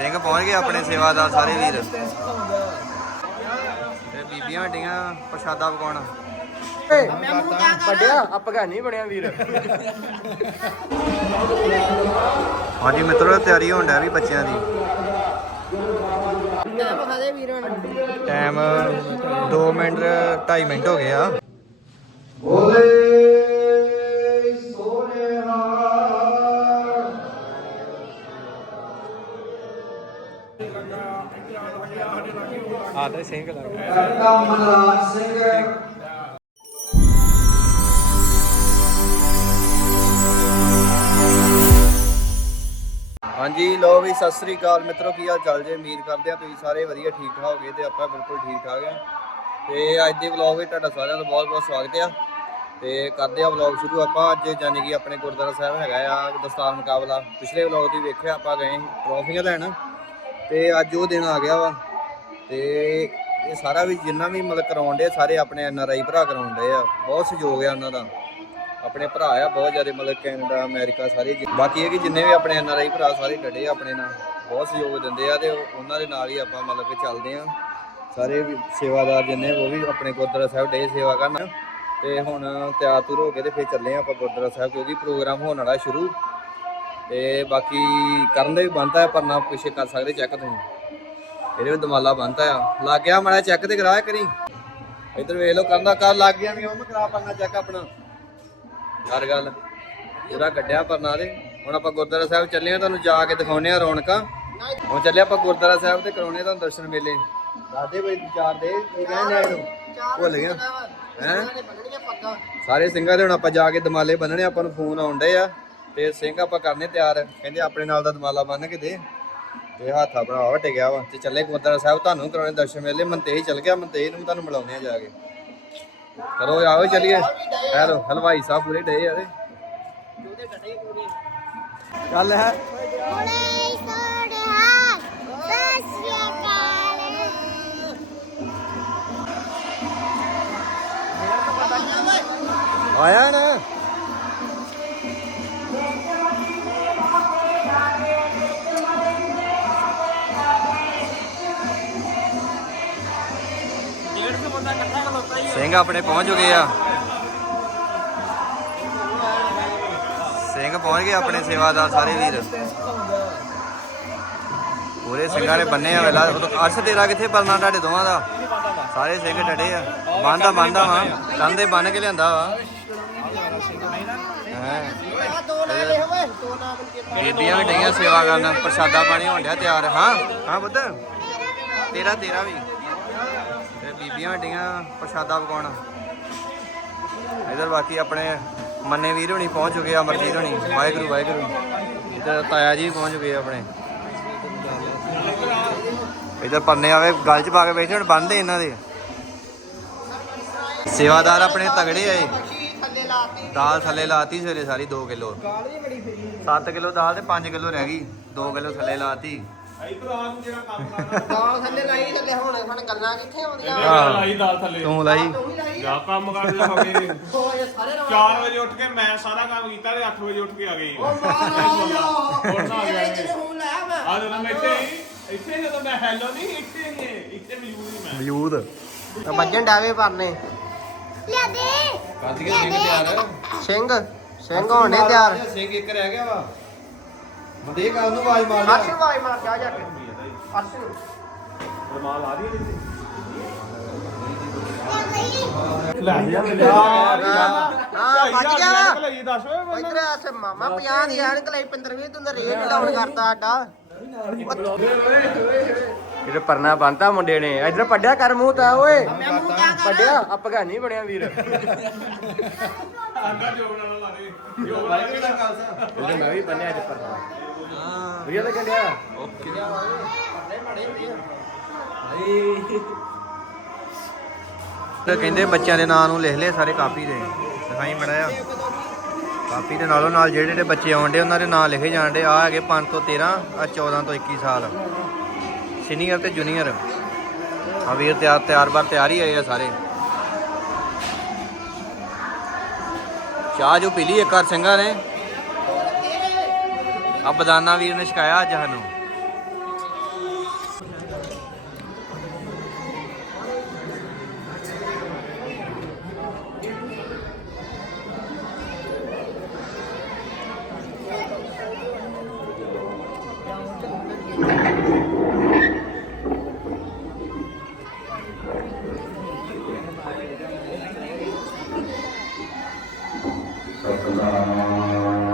ਸਿੰਘ ਪਹੁੰਚ ਗਏ ਆਪਣੇ ਸੇਵਾਦਾਰ ਸਾਰੇ ਵੀਰ। ਤੇ ਬੀਬੀਆਂ ਹੱਡੀਆਂ ਪ੍ਰਸ਼ਾਦਾ ਪਕਾਉਣ। ਵੱਡਿਆ ਅਫਗਾਨੀ ਬਣਿਆ ਵੀਰ। ਹਾਂਜੀ ਮਿੱਤਰੋ ਤਿਆਰੀ ਹੋਣ ਡਿਆ ਵੀ ਬੱਚਿਆਂ ਦੀ। ਟਾਈਮ 2 ਮਿੰਟ 2.5 ਮਿੰਟ ਹੋ ਗਏ ਆ। ਆ ਤੇ ਸਿੰਘ। ਲੱਗ ਹਾਂਜੀ ਲੋ ਵੀ ਸਤਿ ਸ੍ਰੀ ਅਕਾਲ। ਮਿੱਤਰੋ ਕੀ ਹਾਲ ਚਾਲ ਜੇ? ਉਮੀਦ ਕਰਦੇ ਆ ਤੁਸੀਂ ਸਾਰੇ ਵਧੀਆ ਠੀਕ ਠਾਕ ਹੋਗੇ ਤੇ ਆਪਾਂ ਬਿਲਕੁਲ ਠੀਕ ਠਾਕ ਆ ਤੇ ਅੱਜ ਦੇ ਵਲੌਗ ਵਿੱਚ ਤੁਹਾਡਾ ਸਾਰਿਆਂ ਦਾ ਬਹੁਤ ਬਹੁਤ ਸਵਾਗਤ ਆ। ਤੇ ਕਰਦੇ ਆ ਵਲੌਗ ਸ਼ੁਰੂ। ਆਪਾਂ ਅੱਜ ਜਾਨੀ ਕਿ ਆਪਣੇ ਗੁਰਦੁਆਰਾ ਸਾਹਿਬ ਹੈਗਾ ਆ ਦਸਤਾਰ ਮੁਕਾਬਲਾ। ਪਿਛਲੇ ਵਲੌਗ ਦੀ ਵੇਖਿਆ ਆਪਾਂ ਗਏ ਟਰੋਫੀਆਂ ਲੈਣ। ਤੇ ਅੱਜ ਉਹ ਦਿਨ ਆ ਗਿਆ ਵਾ। ਤੇ ਇਹ ਸਾਰਾ ਵੀ ਜਿੰਨਾ ਵੀ ਮਤਲਬ ਕਰਾਉਣ ਦੇ ਸਾਰੇ ਆਪਣੇ ਐਨ ਆਰ ਆਈ ਭਰਾ ਕਰਾਉਣ ਦੇ ਆ। ਬਹੁਤ ਸਹਿਯੋਗ ਆ ਉਹਨਾਂ ਦਾ। ਆਪਣੇ ਭਰਾ ਆ, ਬਹੁਤ ਜ਼ਿਆਦਾ ਮਤਲਬ ਕੈਨੇਡਾ, ਅਮਰੀਕਾ ਸਾਰੇ ਬਾਕੀ ਇਹ ਕਿ ਜਿੰਨੇ ਵੀ ਆਪਣੇ ਐਨ ਆਰ ਆਈ ਭਰਾ ਸਾਰੇ ਡਟੇ ਆ ਆਪਣੇ ਨਾਲ। ਬਹੁਤ ਸਹਿਯੋਗ ਦਿੰਦੇ ਆ ਤੇ ਉਹਨਾਂ ਦੇ ਨਾਲ ਹੀ ਆਪਾਂ ਮਤਲਬ ਕਿ ਚੱਲਦੇ ਆ। ਸਾਰੇ ਸੇਵਾਦਾਰ ਜਿੰਨੇ ਉਹ ਵੀ ਆਪਣੇ ਗੁਰਦੁਆਰਾ ਸਾਹਿਬ ਡੇ ਸੇਵਾ ਕਰਨ। ਤੇ ਹੁਣ ਤਿਆਰ ਤੁਰ ਹੋ ਕੇ ਤੇ ਫਿਰ ਚੱਲੇ ਆ ਆਪਾਂ ਗੁਰਦੁਆਰਾ ਸਾਹਿਬ, ਕਿਉਂਕਿ ਪ੍ਰੋਗਰਾਮ ਹੋਣ ਵਾਲਾ ਸ਼ੁਰੂ। ਤੇ ਬਾਕੀ ਕਰਨ ਦਾ ਵੀ ਬੰਦਾ ਹੈ ਪਰਨਾ ਪਿੱਛੇ ਕਰ ਸਕਦੇ ਚੈੱਕ ਤੁਸੀਂ। ਇਹਦੇ ਵਿੱਚ ਦਮਾਲਾ ਬੰਨਤਾ ਆ। ਲੱਗ ਗਿਆ ਮਾੜਾ ਚੈੱਕ ਤੇ ਕਰਾ ਕਰੀ। ਇਧਰ ਵੇਖ ਲਓ ਕਰਦਾ ਕਰ ਲੱਗ ਗਿਆ ਵੀ ਉਹ ਮੈਂ ਕਰਾ ਪਰਨਾ ਚੈੱਕ ਆਪਣਾ। ਹਰ ਗੱਲ। ਪੂਰਾ ਕੱਢਿਆ ਪਰਨਾ ਦੇ। ਹੁਣ ਆਪਾਂ ਗੁਰਦੁਆਰਾ ਸਾਹਿਬ ਚੱਲੇ ਆ ਤੁਹਾਨੂੰ ਜਾ ਕੇ ਦਿਖਾਉਨੇ ਆ ਰੌਣਕਾਂ। ਹੁਣ ਚੱਲੇ ਆਪਾਂ ਗੁਰਦੁਆਰਾ ਸਾਹਿਬ ਤੇ ਕਰਾਉਨੇ ਆ ਤੁਹਾਨੂੰ ਦਰਸ਼ਨ ਮੇਲੇ। ਦਾਦੇ ਬਈ ਵਿਚਾਰ ਦੇ ਕੀ ਕਹਿੰਦੇ ਆ ਇਹਨੂੰ। ਭੁੱਲ ਗਿਆ ਹੈ? ਸਾਰੇ ਸਿੰਘਾਂ ਦੇ ਹੁਣ ਆਪਾਂ ਜਾ ਕੇ ਦਮਾਲੇ ਬੰਨਣੇ ਆਪਾਂ ਨੂੰ ਫੋਨ ਆਉਂਦੇ ਆ। ਤੇ ਸਿੰਘ ਆਪਾਂ ਕਰਨੇ ਤਿਆਰ। ਕਹਿੰਦੇ ਆਪਣੇ ਨਾਲ ਦਾ ਦਮਾਲਾ ਬੰਨ ਕੇ ਦੇ। ਤੇ ਹੱਥ ਆਪਣਾ ਵਟ ਗਿਆ ਵਾ ਤੇ ਚੱਲੇ ਗੁਰਦੁਆਰਾ ਸਾਹਿਬ, ਤੁਹਾਨੂੰ ਕਰਾਉਣੇ ਦਰਸ਼ਨ ਮੇਲੇ। ਮਨਤੇਜ ਚੱਲ ਗਿਆ, ਮਨਤੇਜ ਨੂੰ ਤੁਹਾਨੂੰ ਮਿਲਾਉਣੇ ਆ ਜਾ ਕੇ। ਚਲੋ ਆਓ ਚੱਲੀਏ। ਹੈਲੋ, ਹਲਵਾਈ ਸਾਹਿਬ ਪੂਰੇ ਡੇ ਆ ਚੱਲ ਹੈ। ਆਇਆ ਨਾ? ਸਿੰਘ ਆਪਣੇ ਪਹੁੰਚ ਗਏ ਆ। ਸਿੰਘ ਪਹੁੰਚ ਗਏ ਆਪਣੇ ਸੇਵਾਦਾਰ ਸਾਰੇ ਵੀਰ। ਪੂਰੇ ਸਿੰਘਾਂ ਨੇ ਬੰਨੇ ਆ ਵੇਲਾ। ਅਰਸ਼ ਤੇਰਾ ਕਿੱਥੇ ਪਰਨਾ ਤੁਹਾਡੇ ਦੋਵਾਂ ਦਾ? ਸਾਰੇ ਸਿੰਘ ਡੜੇ ਆ। ਬੰਨਦਾ ਬੰਦਾ ਵਾ ਕੰਦੇ ਬੰਨ ਕੇ ਲਿਆਂਦਾ ਵਾ। ਬੀਬੀਆਂ ਵੀ ਡਈਆਂ ਸੇਵਾ ਕਰਨ। ਪ੍ਰਸ਼ਾਦਾ ਪਾਣੀ ਹੋਣ ਡਿਆ ਤਿਆਰ। ਹਾਂ ਹਾਂ ਬੁੱਧ ਤੇਰਾ ਤੇਰਾ ਵੀ। ਬੀਬੀਆਂ ਵੀ ਪ੍ਰਸ਼ਾਦਾ ਪਕਾਉਣ। ਇਧਰ ਬਾਕੀ ਆਪਣੇ ਮੰਨੇ ਵੀਰ ਹੋਣੀ ਪਹੁੰਚ ਚੁੱਕੇ ਆ, ਅਮਰਜੀਤ ਹੋਣੀ। ਵਾਹਿਗੁਰੂ ਵਾਹਿਗੁਰੂ। ਇਧਰ ਤਾਇਆ ਜੀ ਪਹੁੰਚ ਚੁੱਕੇ ਆਪਣੇ। ਇਧਰ ਪੰਨੇ ਆਵੇ ਗਲ ਚ ਪਾ ਕੇ ਬੈਠੇ, ਹੁਣ ਬੰਨਦੇ ਇਹਨਾਂ ਦੇ। ਸੇਵਾਦਾਰ ਆਪਣੇ ਤਗੜੇ ਆਏ ਦਾਲ ਥੱਲੇ ਲਾਤੀ ਸਵੇਰੇ ਸਾਰੀ 2 ਕਿਲੋ। ਗਾਲ 7 ਕਿਲੋ ਦਾਲ ਤੇ 5 ਕਿਲੋ ਰਹਿ ਗਈ। 2 ਕਿਲੋ ਥੱਲੇ ਲਾਤੀ। ਗਾਲ ਥੱਲੇ ਲਾਈ ਥੱਲੇ ਹੁਣ ਹੁਣ ਗੱਲਾਂ ਕਿੱਥੇ ਆਉਂਦੀਆਂ? ਹਾਂ। ਲਾਈ ਦਾਲ ਥੱਲੇ? ਤੂੰ ਲਾਈ। ਤੂੰ ਹੀ ਲਾਈ ਜਾ ਕੰਮ ਕਰਦੇ ਹੋ ਗਏ ਹੋਏ ਸਾਰੇ ਰਵਾ 4 ਵਜੇ ਉੱਠ ਕੇ ਮੈਂ ਸਾਰਾ ਕੰਮ ਕੀਤਾ ਤੇ 8 ਵਜੇ ਉੱਠ ਕੇ ਆ ਗਈ। ਉਹ ਮਾਰਾ ਹੋਰ ਨਾ ਆ ਗਿਆ। ਇਹ ਤੇ ਹੁਣ ਲੈ ਮੈਂ ਆ ਜਦੋਂ ਮੈਂ ਇੱਥੇ ਹੀ ਇੱਥੇ ਜਦੋਂ ਮੈਂ ਹੈਲੋ ਨਹੀਂ ਇੱਥੇ ਹੀ ਹੈ, ਇੱਥੇ ਮੌਜੂਦ ਹੀ ਮੈਂ। ਮੌਜੂਦ। ਵੱਜਣ ਡਾਵੇ ਪਰਨੇ। ਲਿਆ ਦੇ। ਕੱਢ ਕੇ ਸਿੰਘ ਤਿਆਰ। ਸਿੰਘ ਸਿੰਘ ਹੋਣੇ ਤਿਆਰ। ਸਿੰਘ ਇੱਕ ਰਹਿ ਗਿਆ ਵਾ। ਮੁੰਡੇ ਕਾ ਉਹਨੂੰ ਆਵਾਜ਼ ਮਾਰ ਅਰਸ਼ ਨੂੰ ਆਵਾਜ਼ ਮਾਰ ਜਾ ਜਾ ਕੇ। ਅਰਸ਼ ਨੂੰ ਰਮਾਲ ਆ ਰਹੀ ਹੈ ਲੈ ਲਈ ਹਾਂ ਵੱਜ ਗਿਆ। ਵਾ ਲਈ ਦੱਸ ਓਏ ਮੈਨੂੰ। ਇਧਰ ਐਸ ਮਾਮਾ 50 ਦੀ ਐਨਕ ਲਈ 15 20 ਤੂੰ ਤਾਂ ਰੇਟ ਡਾਊਨ ਕਰਤਾ ਸਾਡਾ। ਜਿਹੜੇ ਪਰਨਾ ਬੰਨਤਾ ਮੁੰਡੇ ਨੇ। ਇਧਰ ਪੱਡਿਆ ਕਰ ਮੂੰਹ ਤਾਂ ਓਏ। ਮੈਂ ਮੂੰਹ ਕਿਆ ਕਰਾਂ? ਪੱਡਿਆ ਅਫਗਾਨੀ ਬਣਿਆ ਵੀਰ। ਆਂਦਾ ਜੋਬ ਨਾਲ ਮਾਰੇ ਜੋਬ ਨਾਲ ਕਿਹੜਾ ਇਹਦੇ ਮੈਂ ਵੀ ਬੰਨਿਆ ਅੱਜ ਪਰਨਾ। ਵਧੀਆ ਲੱਗਣ ਡਿਆ? ਤੇ ਕਹਿੰਦੇ ਬੱਚਿਆਂ ਦੇ ਨਾਂ ਨੂੰ ਲਿਖ ਲਿਆ ਸਾਰੇ ਕਾਪੀ ਦੇ। ਦਿਖਾਈ ਮੜਿਆ ਕਾਪੀ ਦੇ ਨਾਲੋਂ ਨਾਲ ਜਿਹੜੇ ਜਿਹੜੇ ਬੱਚੇ ਆਉਂਦੇ ਉਹਨਾਂ ਦੇ ਨਾਂ ਲਿਖੇ ਜਾਣਦੇ ਆ ਹੈਗੇ 5 ਤੋਂ 13 ਆ 14 ਤੋਂ 21 ਸਾਲ। ਸੀਨੀਅਰ ਤੇ ਜੂਨੀਅਰ। ਆ ਵੀਰ ਤਿਆਰ ਤਿਆਰ ਬਾਰ ਤਿਆਰ ਹੀ ਆਏ ਆ ਸਾਰੇ। ਚਾਹ ਜੋ ਪੀ ਲਈ ਇੱਕ ਵਾਰ ਸਿੰਘਾਂ ਨੇ? ਆ ਬਦਾਨਾ ਵੀਰ ਨੇ ਸ਼ਿਕਾਇਆ ਅੱਜ ਸਾਨੂੰ।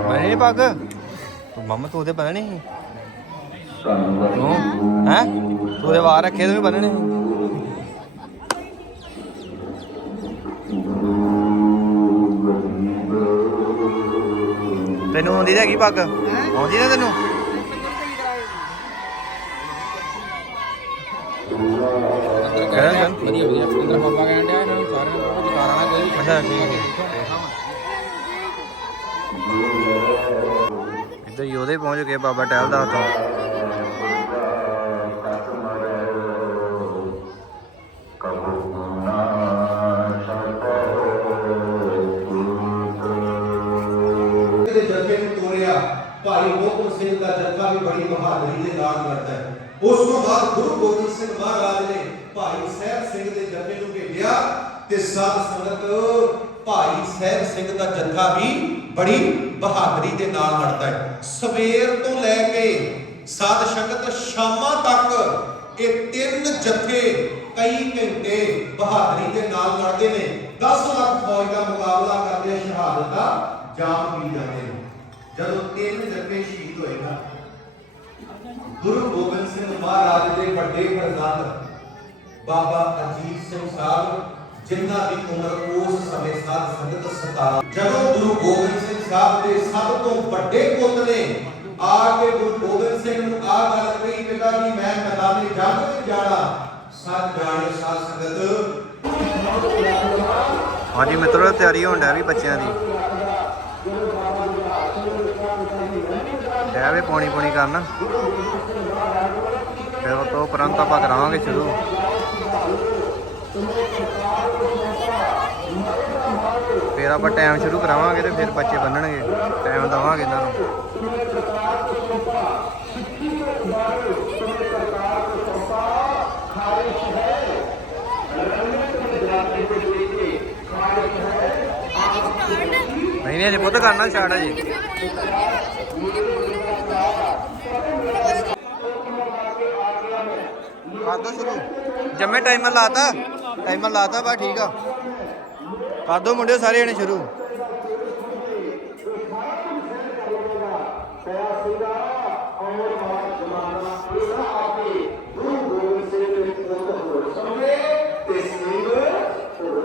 ਬਣੇ ਮੰਮਾ ਤੂੰ ਉਹਦੇ ਬੰਨਣੀ ਸੀ? ਤੂੰ ਹੈ? ਤੂੰ ਉਹਦੇ ਵਾਰ ਰੱਖੇ ਤੂੰ ਵੀ ਬੰਨਣੇ ਸੀ? ਤੈਨੂੰ ਆਉਂਦੀ ਤਾਂ ਹੈਗੀ ਪੱਗ? ਆਉਂਦੀ ਨਾ ਤੈਨੂੰ? ਕਹਿ ਵਧੀਆ ਵਧੀਆ। ਇੰਦਰ ਬਾਬਾ ਕਹਿਣ ਡਿਆ ਇਹਨਾਂ ਨੂੰ ਸਾਰਿਆਂ ਨੂੰ ਕੋਈ ਕਾਰਾਂ ਨਾ ਕੋਈ। ਅੱਛਾ ਠੀਕ ਹੈ। ਇੱਧਰ ਯੋਧੇ ਪਹੁੰਚ ਗਏ ਬਾਬਾ ਟਹਿਲ ਤੋਂ ਦੇ ਜੱਥੇ ਨੂੰ ਤੋੜਿਆ ਭਾਈ ਮੋਹਨ ਸਿੰਘ ਦਾ ਜੱਥਾ ਵੀ ਬੜੀ ਬਹਾਦਰੀ ਦੇ ਨਾਲ ਲੜਦਾ ਹੈ। ਉਸ ਤੋਂ ਬਾਅਦ ਗੁਰੂ ਗੋਬਿੰਦ ਸਿੰਘ ਮਹਾਰਾਜ ਨੇ ਭਾਈ ਸਾਹਿਬ ਸਿੰਘ ਦੇ ਜੱਥੇ ਨੂੰ ਭੇਜਿਆ ਤੇ ਸਾਧ ਸੰਗਤ ਭਾਈ ਸਾਹਿਬ ਸਿੰਘ ਦਾ ਜੱਥਾ ਵੀ ਬੜੀ ਬਹਾਦਰੀ ਦੇ ਨਾਲ ਲੜਦਾ ਹੈ। ਸਵੇਰ ਤੋਂ ਲੈ ਕੇ ਸਾਧ ਸੰਗਤ ਸ਼ਾਮਾਂ ਤੱਕ ਇਹ ਤਿੰਨ ਜੱਥੇ ਕਈ ਘੰਟੇ ਬਹਾਦਰੀ ਦੇ ਨਾਲ ਲੜਦੇ ਨੇ। 10 ਲੱਖ ਫੌਜ ਦਾ ਮੁਕਾਬਲਾ ਕਰਦੇ ਸ਼ਹਾਦਤ ਦਾ ਜਾਮ ਪੀ ਜਾਂਦੇ ਨੇ। ਜਦੋਂ ਤਿੰਨ ਜਥੇ ਸ਼ਹੀਦ ਹੋਏ ਨਾ, ਗੁਰੂ ਗੋਬਿੰਦ ਸਿੰਘ ਮਹਾਰਾਜ ਦੇ ਵੱਡੇ ਪ੍ਰਧਾਨ ਬਾਬਾ ਅਜੀਤ ਸਿੰਘ ਸਾਹਿਬ ਜਿਨ੍ਹਾਂ ਦੀ ਉਮਰ ਉਸ ਸਮੇਂ ਸਾਧ ਸੰਗਤ 17 ਜਦੋਂ ਗੁਰੂ ਗੋਬਿੰਦ ਸਿੰਘ ਸਾਹਿਬ ਦੇ ਸਭ ਤੋਂ ਵੱਡੇ ਪੁੱਤ ਨੇ ਆ ਕੇ ਗੁਰੂ ਗੋਬਿੰਦ ਸਿੰਘ ਨੂੰ ਆ ਗੱਲ ਕਹੀ ਪਿਤਾ ਜੀ, ਮੈਂ ਮੈਦਾਨੇ ਜੰਗ ਵਿੱਚ ਜਾਣਾ ਸੱਚ ਜਾਣੇ ਸਾਧ ਸੰਗਤ। ਹਾਂਜੀ ਮਿੱਤਰੋ, ਤਿਆਰੀ ਹੋਣ ਡਿਆ ਵੀ ਬੱਚਿਆਂ ਦੀ। ਡਿਆ ਵੀ ਪੌਣੀ ਪੌਣੀ ਕਰਨ। ਫਿਰ ਉਹ ਤੋਂ ਉਪਰੰਤ ਆਪਾਂ ਕਰਾਵਾਂਗੇ ਸ਼ੁਰੂ। ਫਿਰ ਆਪਾਂ ਟਾਈਮ ਸ਼ੁਰੂ ਕਰਾਵਾਂਗੇ ਤੇ ਫਿਰ ਬੱਚੇ ਬੰਨਣਗੇ। ਟਾਈਮ ਦਵਾਂਗੇ ਇਹਨਾਂ ਨੂੰ। ਨਹੀਂ ਨਹੀਂ, ਅਜੇ ਪੁੱਤ ਕਰਨਾ ਸਟਾਰਟ ਜੀ ਕਰ ਦੋ ਸ਼ੁਰੂ? ਜੰਮੇ ਟਾਈਮਰ ਲਾਤਾ? ਟਾਈਮਰ ਲਾਤਾ ਬਾ, ਠੀਕ ਆ। ਕਰ ਦੋ ਮੁੰਡਿਓ, ਸਾਰੇ ਜਣੇ ਸ਼ੁਰੂ।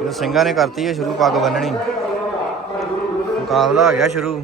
ਇਹ ਸਿੰਘਾਂ ਨੇ ਕਰਤੀ ਹੈ ਸ਼ੁਰੂ ਪੱਗ ਬੰਨਣੀ। ਮੁਕਾਬਲਾ ਹੋ ਗਿਆ ਸ਼ੁਰੂ।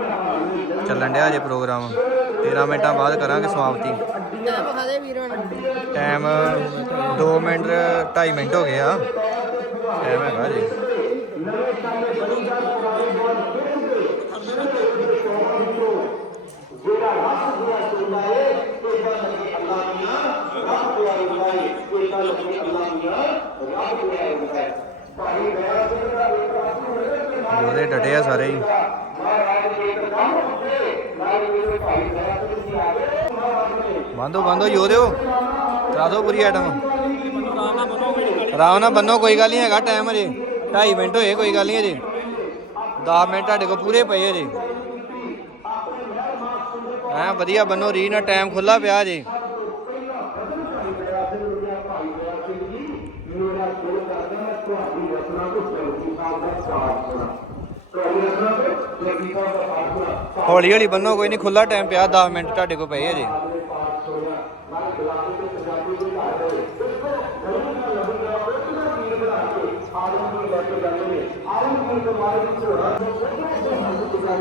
ਚੱਲਣ ਡਿਆ ਜੇ ਪ੍ਰੋਗਰਾਮ। 13 ਮਿੰਟਾਂ ਬਾਅਦ ਕਰਾਂਗੇ ਸਮਾਪਤੀ। ਟਾਈਮ 2 ਮਿੰਟ 2.5 ਮਿੰਟ ਹੋ ਗਏ ਆ। ਟਾਈਮ ਹੈਗਾ ਜੀ ਉਹਦੇ ਡਟੇ ਆ ਸਾਰੇ ਹੀ। ਬੰਦੋ ਬੰਦੋ ਯੋਧਿਓ ਕਰਾ ਦਿਓ ਪੂਰੀ ਆਈਟਮ ਆਰਾਮ ਨਾਲ ਬੰਨੋ, ਕੋਈ ਗੱਲ ਨਹੀਂ ਹੈਗਾ ਟਾਈਮ ਅਜੇ 2.5 ਮਿੰਟ ਹੋਏ, ਕੋਈ ਗੱਲ ਨਹੀਂ ਅਜੇ 10 ਮਿੰਟ ਤੁਹਾਡੇ ਕੋਲ ਪੂਰੇ ਪਏ ਅਜੇ ਐ ਵਧੀਆ ਬੰਨੋ ਰੀ ਨਾਲ ਟਾਈਮ ਖੁੱਲਾ ਪਿਆ ਅਜੇ ਹੌਲੀ ਹੌਲੀ ਬੰਨੋ ਕੋਈ ਨਹੀਂ ਖੁੱਲਾ ਟਾਈਮ ਪਿਆ 10 ਮਿੰਟ ਤੁਹਾਡੇ ਕੋਲ ਪਏ ਅਜੇ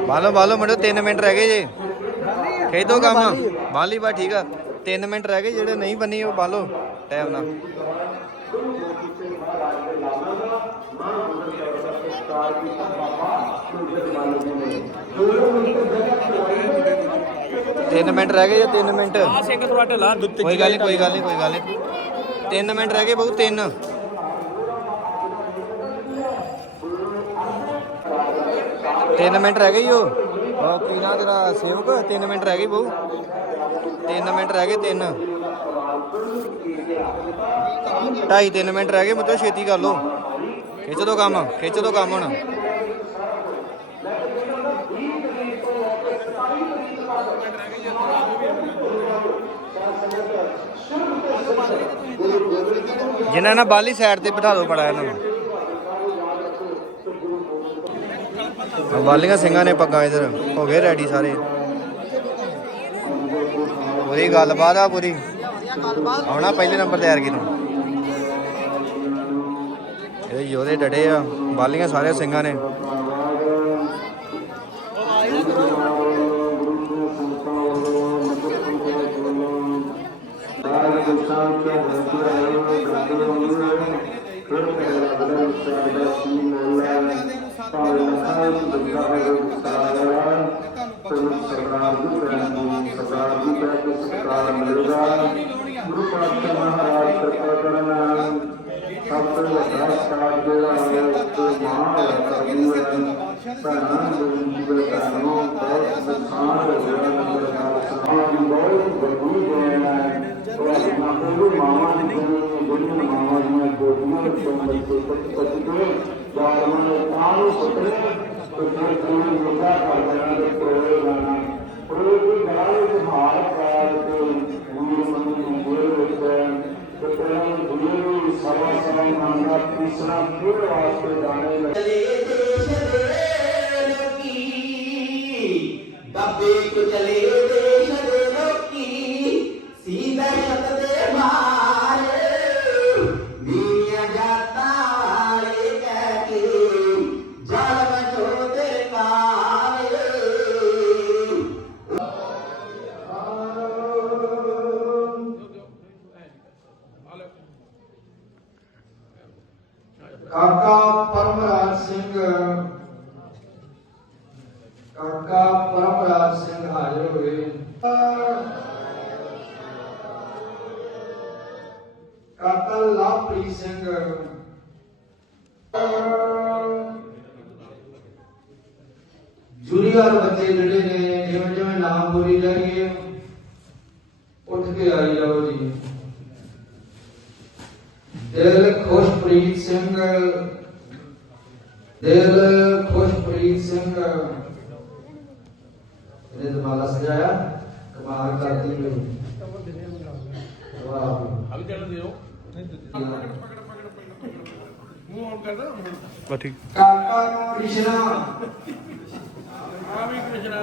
ਬਾਲੋ ਬਾਲੋ ਮੁੰਡੋ 3 ਮਿੰਟ ਰਹਿ ਗਏ ਜੇ। ਖੇਦੋ ਕੰਮ। ਬਾਲੀ ਬਾ ਠੀਕ ਆ। 3 ਮਿੰਟ ਰਹਿ ਗਏ ਜਿਹੜੇ ਨਹੀਂ ਬੰਨੀ ਉਹ ਬਾਲੋ ਟਾਈਮ ਨਾਲ। ਤਿੰਨ ਮਿੰਟ ਰਹਿ ਗਏ ਜਾਂ 3 ਮਿੰਟ। ਆ ਸਿੰਘ ਥੋੜਾ ਢਿੱਲਾ ਦੁੱਤ ਕੋਈ ਗੱਲ ਨਹੀਂ ਕੋਈ ਗੱਲ ਨਹੀਂ ਕੋਈ ਗੱਲ ਨਹੀਂ ਤਿੰਨ ਮਿੰਟ ਰਹਿ ਗਏ ਬਹੁ ਤਿੰਨ। ਤਿੰਨ ਮਿੰਟ ਰਹਿ ਗਏ ਉਹ। ਉਹ ਕੀ ਨਾ ਤੇਰਾ? ਸੇਵਕ? ਤਿੰਨ ਮਿੰਟ ਰਹਿ ਗਏ ਬਹੁ ਤਿੰਨ ਮਿੰਟ ਰਹਿ ਗਏ ਤਿੰਨ। ਢਾਈ ਤਿੰਨ ਮਿੰਟ ਰਹਿ ਗਏ ਮਤਲਬ ਛੇਤੀ ਕਰ ਲੋ ਖਿੱਚ ਦੋ ਕੰਮ ਖਿੱਚ ਦੋ ਕੰਮ ਹੁਣ। ਜਿਨ੍ਹਾਂ ਨਾਲ ਬਾਹਲੀ ਸਾਈਡ ਤੇ ਬਿਠਾ ਦਿਓ ਬੜਾ ਇਹਨਾਂ ਨੂੰ। ਬਾਲੀਆਂ ਸਿੰਘਾਂ ਨੇ ਪੱਗਾਂ ਇਧਰ ਹੋ ਗਏ ਰੈਡੀ ਸਾਰੇ। ਪੂਰੀ ਗੱਲਬਾਤ ਆ ਪੂਰੀ। ਆਉਣਾ ਪਹਿਲੇ ਨੰਬਰ ਤੇ ਯਾਰ ਕਿਨੂੰ ਇਹ ਯੋਧੇ ਡੜੇ ਆ ਬਾਲੀਆਂ ਸਾਰੇ ਸਿੰਘਾਂ ਨੇ। ਗੁਰੂ ਪਾਤਸ਼ਾਹ ਮਹਾਰਾਜ ਕਿਰਪਾ ਕਰਨ ਸਭ ਤੋਂ ਵੱਡਾ ਸਟਾਰ ਜਿਹੜਾ ਹੈ ਉਹ ਮਹਾਰਾਜ ਹੈ ਭੈਣਾਂ ਦੇ ਜੀਵਨ ਭੈਣੋਂ ਬਹੁਤ ਨੁਕਸਾਨ ਹੋ ਗਿਆ ਨੰਬਰ ਨਾਲ ਸਮਾਨ ਬਹੁਤ ਵੱਡੀ ਹੈ ਉਹ ਆਪਣਾ ਕੋਈ ਮਾਮਾ ਨਹੀਂ ਜਿਹੜੀ ਮਾਮਾ ਦੀਆਂ ਗੋਦੀਆਂ ਵਿੱਚੋਂ ਬੱਚੇ ਪੱਟ ਜਾਲਮਾਂ ਨੇ ਤਾਂ ਨੂੰ ਸੁੱਟੇ ਤੇ ਫਿਰ ਕੋਈ ਮੁੱਦਾ ਕਰ ਦੇਣਾ ਤੇ ਪ੍ਰੋਏ ਲਾਣਾ ਪ੍ਰੋਏ ਦੀ ਗਾਲੇ ਦੇ ਹਾਲ ਪੈਰ ਤੇ ਵੀਰ ਮੰਨੀ ਨੂੰ ਬੋਲ ਵਿੱਚ ਤੇ ਪਹਿਲਾਂ ਗੁਰੂ ਸਵਾ ਸਵਾ ਮੰਗਾ ਤੀਸਰਾ ਫਿਰ ਵਾਸਤੇ ਜਾਣੇ ਲੱਗੇ ਬਾਬੇ ਕੋ ਚਲੇ ਕਾਕਾ ਲਾਪਰੀ ਸਿੰਘ। ਜੂਨੀਅਰ ਬੱਚੇ ਜਿਹੜੇ ਨੇ, ਜਿਵੇਂ ਜਿਵੇਂ ਨਾਮ ਬੋਲੀ ਜਾਈਏ ਉੱਠ ਕੇ ਆਈ ਜਾਓ ਜੀ। ਦਿਲ ਖੁਸ਼ਪ੍ਰੀਤ ਸਿੰਘ। ਦਿਲ ਖੁਸ਼ਪ੍ਰੀਤ ਸਿੰਘ। ਇਹਨੇ ਦੁਬਾਰਾ ਸਜਾਇਆ, ਕਮਾਲ ਕਰਦੀ ਪਈ ਵਾਹ ਅਭੀ ਚੱਲ ਦਿਓ ਆਨ ਕਰਦਾ ਬਸ ਠੀਕ। ਕਾਕਾ ਕ੍ਰਿਸ਼ਨਾ। ਆ ਵੀ ਕ੍ਰਿਸ਼ਨਾ।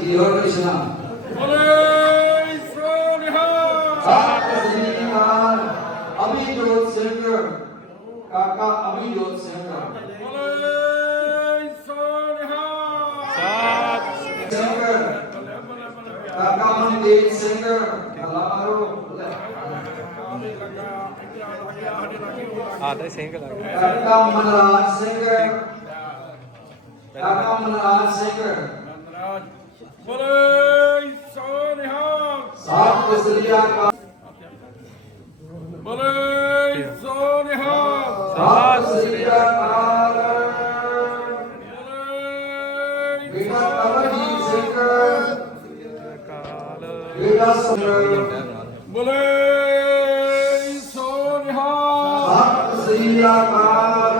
ਜੀਓ ਕ੍ਰਿਸ਼ਨਾ। ਬੋਲੇ ਸੋਨਿਹਾ ਸਤਿ ਸ੍ਰੀ ਅਕਾਲ ਅਭਿਜੋਤ ਸਿੰਘ ਕਾਕਾ ਅਭਿਜੋਤ ਸਿੰਘ ਬੋਲੇ ਸੋਨਿਹਾ ਸਿੰਘ ਕਾਕਾ ਮਨਦੀਪ ਸਿੰਘ ਅੱਲਾ ਮਾਰੋ ਆ ਤਾਂ ਸਿੰਘ ਲੱਗ ਕਾਕਾ ਮਨਰਾਜ ਸਿੰਘ। ਕਾਕਾ ਮਨਰਾਜ ਸਿੰਘ। ਰਾਜ ਬੋਲੇ ਸੋਨਿਹਾ ਸਤਿ ਸ੍ਰੀ ਅਕਾਲ। ਬੋਲੇ ਸੋਨਿਹਾ ਸਤਿ ਸ੍ਰੀ ਅਕਾਲ। ਬੋਲੇ ਬੇਟਾ ਕਮਲਜੀਤ ਸਿੰਘ। ਬੇਟਾ ਸੁੰਦਰ। ਬੋਲੇ ਅਕਾਲ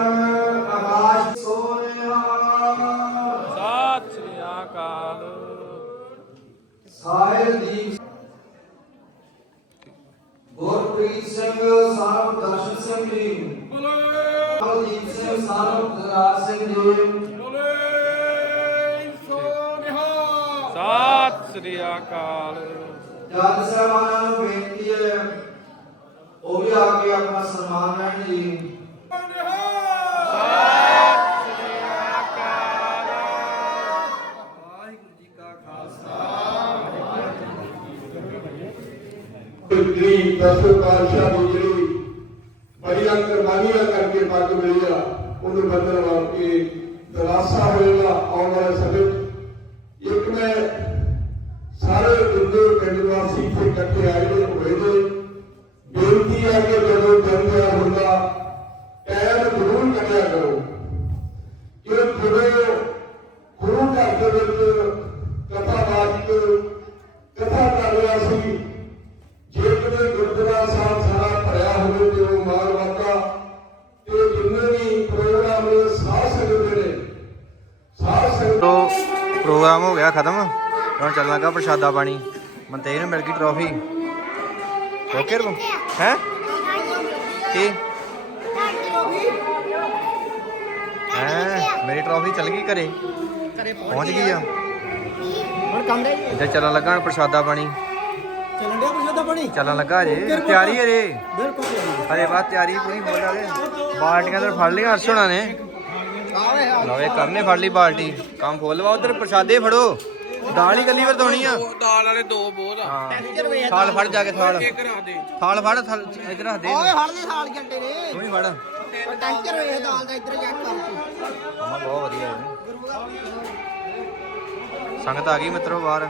ਆਕਾਸ਼ ਸੋਨਿਆ ਸਤਿ ਸ੍ਰੀ ਅਕਾਲ ਸਾਹਿਲਦੀਪ ਗੁਰਪ੍ਰੀਤ ਗਰੀਬ ਦਸਵੇਂ ਪਾਤਸ਼ਾਹ ਦੀ ਜਿਹੜੀ ਬੜੀਆਂ ਕੁਰਬਾਨੀਆਂ ਕਰਕੇ ਪੱਗ ਮਿਲੀ ਆ ਉਹਨੂੰ ਬੰਦਨ ਵਾਲ ਕੇ ਦਰਾਸਾ ਹੋਏਗਾ, ਆਉਣ ਵਾਲੇ ਸਮੇਂ ਲੱਗਾ ਪ੍ਰਸ਼ਾਦਾ ਪਾਣੀ। ਮਨਤੇ ਨੂੰ ਮਿਲ ਗਈ ਟਰੋਫੀ ਓਕੇ ਰੂ ਹੈ? ਕੀ? ਹੈ? ਮੇਰੀ ਟਰੋਫੀ ਚੱਲ ਗਈ ਘਰੇ। ਪਹੁੰਚ ਗਈ ਆ। ਹੁਣ ਕੰਮ ਦੇ ਇੱਧਰ ਚੱਲਣ ਲੱਗਾ ਹੁਣ ਪ੍ਰਸ਼ਾਦਾ ਪਾਣੀ। ਚੱਲਣ ਡਿਆ ਪ੍ਰਸ਼ਾਦਾ ਪਾਣੀ? ਚੱਲਣ ਲੱਗਾ ਜੇ। ਤਿਆਰੀ ਹੈ ਰੇ ਬਿਲਕੁਲ ਹਰੇ ਬਾਅਦ ਤਿਆਰੀ ਪੂਰੀ ਹੋ ਜਾਵੇ। ਬਾਲਟੀਆਂ ਤੇ ਫੜ ਲਈਆਂ ਅਰਸ਼ ਹੋਣਾ ਨੇ। ਲਵੇ ਕਰਨੇ ਫੜ ਲਈ ਬਾਲਟੀ। ਕੰਮ ਖੋਲ ਲਵਾ ਉਧਰ ਪ੍ਰਸ਼ਾਦੇ ਫੜੋ। ਦਾਲ ਹੀ ਕੱਲੀ ਵਰਤੋਣੀ ਆ। ਦਾਲ ਵਾਲੇ ਦੋ ਬਹੁਤ ਆ। ਹਾਂ। ਥਾਲ ਫੜ ਜਾ ਕੇ ਥਾਲ। ਇੱਕ ਰੱਖ ਦੇ। ਥਾਲ ਫੜ ਥਾਲ ਇੱਧਰ ਰੱਖ ਦੇ ਓਏ ਫੜ ਲੈ ਸਾਲ ਘੰਟੇ ਨੇ ਤੂੰ ਹੀ ਫੜ। ਟੈਂਕਰ ਵੇਖ ਦਾਲ ਦਾ ਇੱਧਰ ਚੈੱਕ ਕਰ। ਤੂੰ ਮਮਾ ਬਹੁਤ ਵਧੀਆ ਹੈ ਸੰਗਤ ਆ ਗਈ ਮਿੱਤਰੋ ਬਾਹਰ।